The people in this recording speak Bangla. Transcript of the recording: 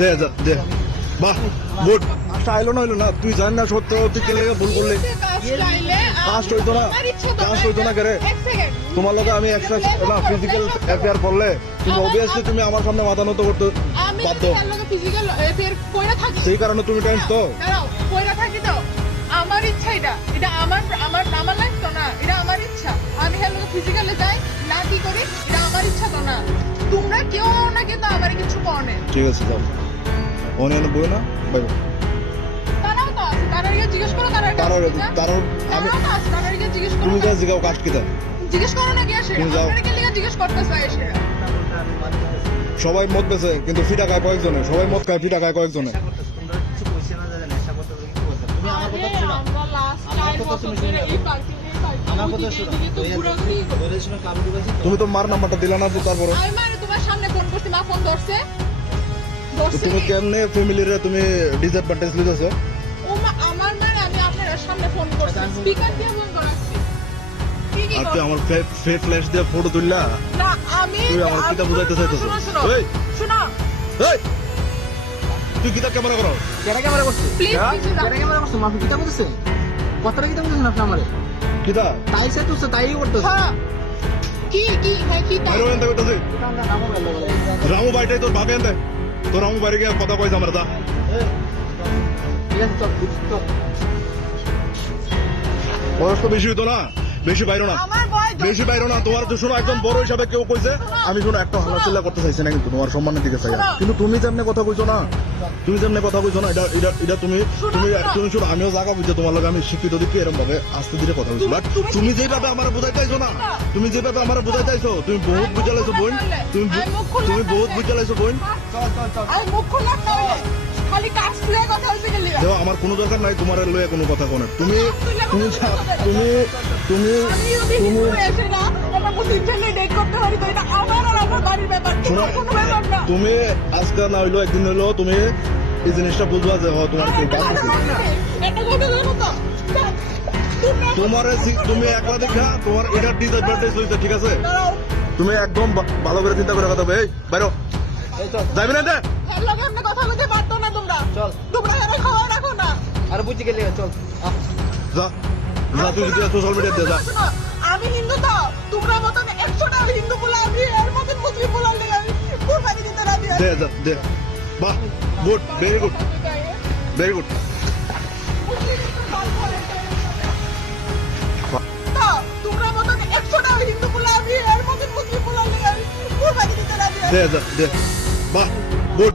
দে দে বাহ গুড আইলো না হইলো না তুই জান না সত্য তুই কে লেগে ভুল করলি কাস্ট হইতো না করে তোমার লগে আমি এক্সট্রা না ফিজিক্যাল অ্যাফেয়ার করলে তুমি অবভিয়াসলি তুমি আমার সামনে মাথা নত করতে বাধ্য সেই কারণে তুমি টেন্স তো আমার ইচ্ছা এটা আমার লাইফ তো না, এটা আমার ইচ্ছা। আমি হেল ফিজিক্যালে যাই না কি করি এটা আমার ইচ্ছা তো না। তোমরা কেউ না কিন্তু আমার কিছু করনে। ঠিক আছে যাও অনেক বই না বাই তারাও তো আছে, তারা জিজ্ঞেস করো আমি জিজ্ঞেস করো তুমি যা জিগাও কাট কিতা জিজ্ঞেস করো না কি আসে আপনারা কে লিগা জিজ্ঞেস করতেছ এসে সবাই মদ বেছে কিন্তু ফিটা খায় কয়েকজনে সবাই মদ খায় ফিটা খায় কয়েকজনে তুমি তো মার নাম্বারটা দিলা না তো তারপরে আমি মানে তোমার সামনে ফোন করছি, মা ফোন ধরছে। তুমি কেমনে ফ্যামিলির তুমি ডিসঅ্যাডভান্টেজ লিতেছো? ও মা আমার মানে আমি আপনার সামনে ফোন করছি, স্পিকার দিয়ে ফোন করাচ্ছি। আর তুই আমার ফ্ল্যাশ দিয়ে ফটো তুললা না আমি তুই আমার কিটা বুঝাইতে চাইতেছ? এই শোনো এই তুই কিটা ক্যামেরা করো কেন ক্যামেরা করছিস? প্লিজ কেন ক্যামেরা করছিস? মাফি কিটা বলতেছেন? কথাটা কিটা বলতেছেন আপনি আমারে? কিটা তাই সে তুই তাই করতেছ। হ্যাঁ কি হ্যাঁ কি তাই বাইরে এনতে কইতাছি রামু বাইটাই তোর ভাবে এনতে তোর রামু বাইরে গিয়ে কথা কইছ আমরা দা ঠিক আছে চল চল। বয়স তো বেশি হইতো না বেশি বাইরো না আমার বয়স বেশি বাইরো না তোমার তো শোনো একজন বড় হিসাবে কেউ কইছে আমি শোনো একটা হাল্লা চিল্লা করতে চাইছি না কিন্তু তোমার সম্মানের দিকে চাই কিন্তু তুমি যেমনে কথা কইছো না এটা এটা এটা তুমি তুমি তুমি শোনো আমিও জায়গা বুঝতে তোমার লগে আমি শিক্ষিত দিকে এরকম ভাবে আস্তে ধীরে কথা বলছি বাট তুমি যেভাবে আমার বুঝাইতেছো না তুমি যেভাবে আমার বুঝাইতেছো তুমি বহুত বুঝাইছো বোন তুমি বহুত বুঝাইছো বোন আমি মুখ খুলে খালি কাজ খুলে কথা বলতে গেলি দেখো আমার কোনো দরকার নাই তোমার লয়ে কোনো কথা কোনে তুমি তুমি তুমি তুমি আমি যদি হিন্দু এসে না আমরা মুসলিম ছেলে ডেট করতে পারি তো এটা আমার আর আমার বাড়ির ব্যাপার, তোমার কোনো ব্যাপার না। তুমি আজকে না হইলো একদিন হইলো তুমি এই জিনিসটা বুঝবা যে তোমার কেউ বাদ দিছে এটা কথা জানো তো তোমার তুমি একলা দেখা তোমার এটা ডিসঅ্যাডভান্টেজ হইছে ঠিক আছে তুমি একদম ভালো করে চিন্তা করে কথা বল এই বাইরো যাইবে না এটা এর লগে আপনি কথা বলতে পারতো না তোমরা চল। তোমরা এর খাওয়া রাখো না। আর বুঝি গেলি চল। যা যা তুই সোশ্যাল মিডিয়া দিয়ে যা শোনো, আমি হিন্দু তো তোমরা মতন 100টা হিন্দু বলে আমি এর মতন মুসলিম বলে আমি কুরবানি দিতে রাজি আছি। দে যা দে বাহ good very good very good তোমরা মতন 100টা হিন্দু বলে আমি এর মতন মুসলিম বলে আমি কুরবানি দিতে রাজি আছি। দে যা দে বাহ গুড